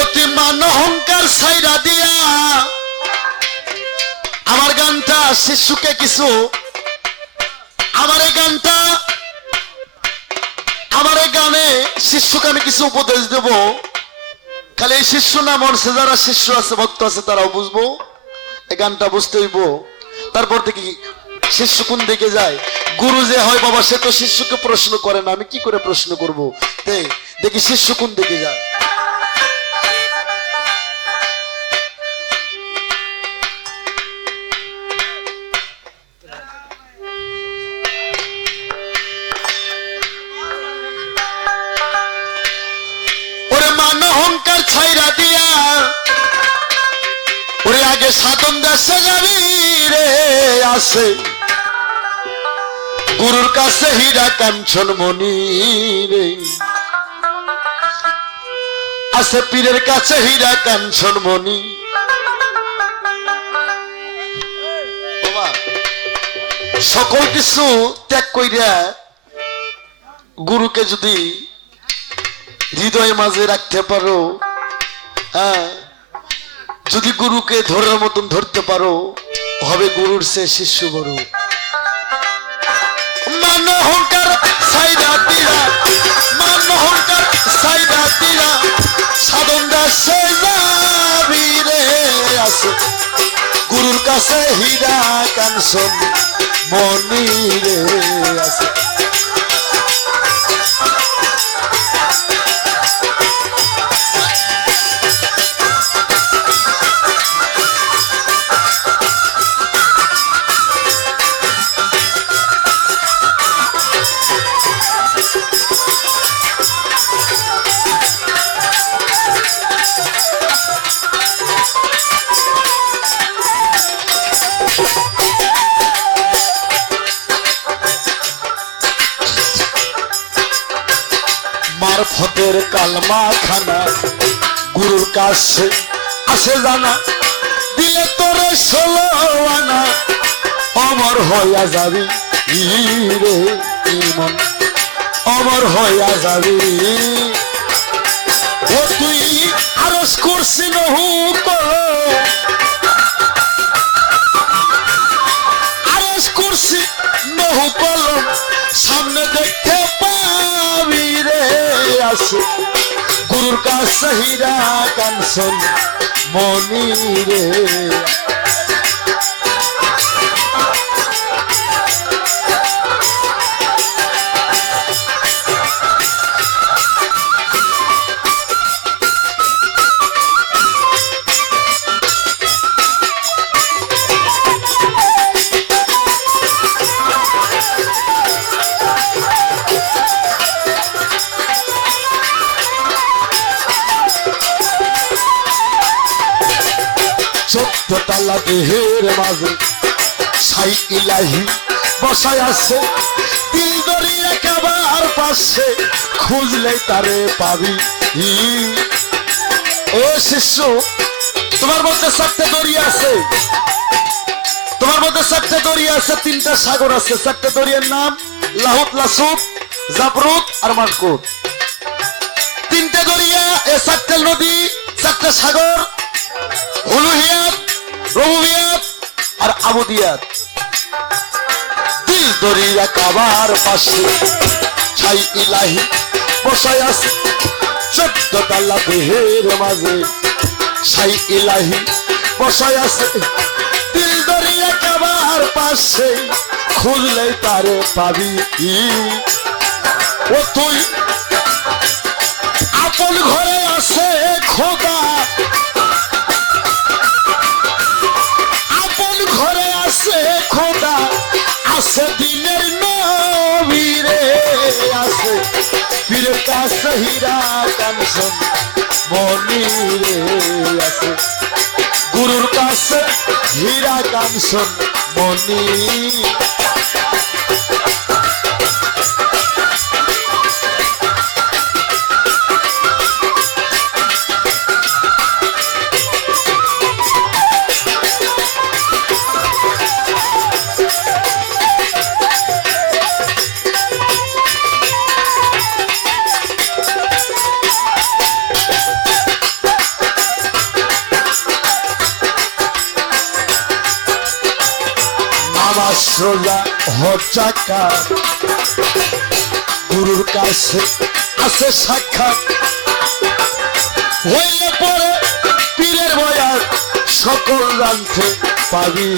অতিমান অহংকার ছাইরা দিয়া আমার গানটা শিশুকে কিছু আমার এই গানে শিশুকে আমি কিছু উপদেশ দেব। খালি এই শিশু না, মনসে যারা শিষ্য আছে ভক্ত আছে তারাও বুঝবো, এই গানটা বুঝতে হইব। তারপর দেখি শিষ্য কোন দিকে যায়। গুরু যে হয় বাবা সে তো শিষ্যকে প্রশ্ন করে না, আমি কি করে প্রশ্ন করব? দেখি শিষ্য কোন দিকে যায়। ওরে মান অহংকার ছাইরা দিয়া ওরে আগে সাধন দেশে যাবি রে, আসে গুরুর কাছে হীরা কাঞ্চন মণি রে, আছে পীরের কাছে হীরা কাঞ্চন মণি। বাবা সকল কিছু ত্যাগ কইরা গুরুকে যদি হৃদয় মাঝে রাখতে পারো, হ্যাঁ, যদি গুরুকে ধরার মতন ধরতে পারো, হবে গুরুর সে শিষ্য বড়। মান অহংকার ছাইরা দিয়া, মান অহংকার ছাইরা দিয়া সাধন দাসে যাবি রে, আছে গুরুর কাছে হীরা কাঞ্চন মণি রে, আছে মারফতের কালমা খানা গুরুর কাছে আসে জানা, দিলে তোরে 16 আনা অমর হইয়া যাবি রে, ইমন অমর হইয়া যাবি। ও তুই আরজ করছি নহু কলো, আরজ করছি নহু কলম সামনে দেখতে পাবি রে, আছে গুরুর কাছে হীরা কাঞ্চন মণি রে। চোদ্দতলা দেহের মাঝে সাই ইলাহি বসায় আছে, দিল দরিয়া কাবার পাশে খুঁজলে তারে পাবি। ও শিষ্য, তোমার মধ্যে 4টে দরিয়া আছে, তোমার মধ্যে 4টে দরিয়া আছে, 3টা সাগর আছে। 4টে দরিয়ার নাম লাহুত, লাসুত, জাবরুত আর মানকুত। 3টে দরিয়া, এ 4টে নদী, 4টে সাগর, উলুহিয়াত, রবুবিয়াত আর আবুদিয়াত। দিল দরিয়া কাবার পাশে ছাই ইলাহি বসায় আছে, 14তলা দেহের মাঝে ছাই ইলাহি বসায় আছে, দিল দরিয়া কাবার পাশে খুঁজলে তারে পাবি। ও তুই আপন ঘরে আছে খোদা, ঘরে আছে খোদা, আছে দিনের নবী রে, আছে পীরের কাছে হীরা কাঞ্চন মণি রে, আছে গুরুর কাছে হীরা কাঞ্চন মণি। রোজা হজ যাকাত গুরুর কাছে আছে সাক্ষাৎ হইলে পরে পীরের বয়ান সকল জানতে পাবি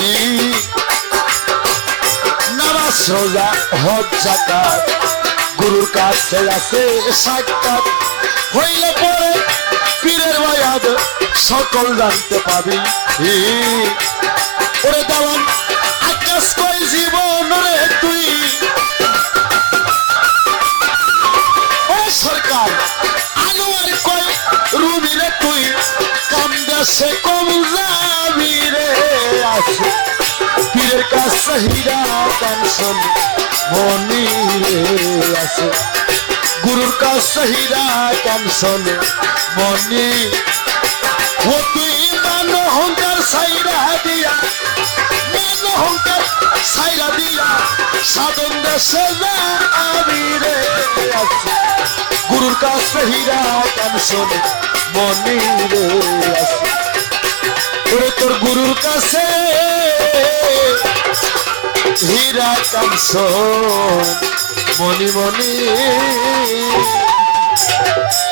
নামাজ রোজা হজ যাকাত গুরুর কাছে আছে সাক্ষাৎ হইলে পরে পীরের বয়ান সকল জানতে পাবি ওরে দাওয়ান আকাশ কই জীবন রে তুই ও সরকার আনোয়ার কই রুবি রে তুই কামদেশে কম যাবি রে আছে পীরের কাছে হীরা কাঞ্চন মনি রে আছে গুরুর কাছে হীরা কাঞ্চন মনি ও তুই মান অহংকার সাইরা দিয়া মান অহংকার সাইরা দিয়া সাধন দেশে যাবি রে আছে গুরুর কাছে হীরা কাঞ্চন মনি রে আছে ওরে তোর গুরুর কাছে হীরা কাঞ্চন মনি মনি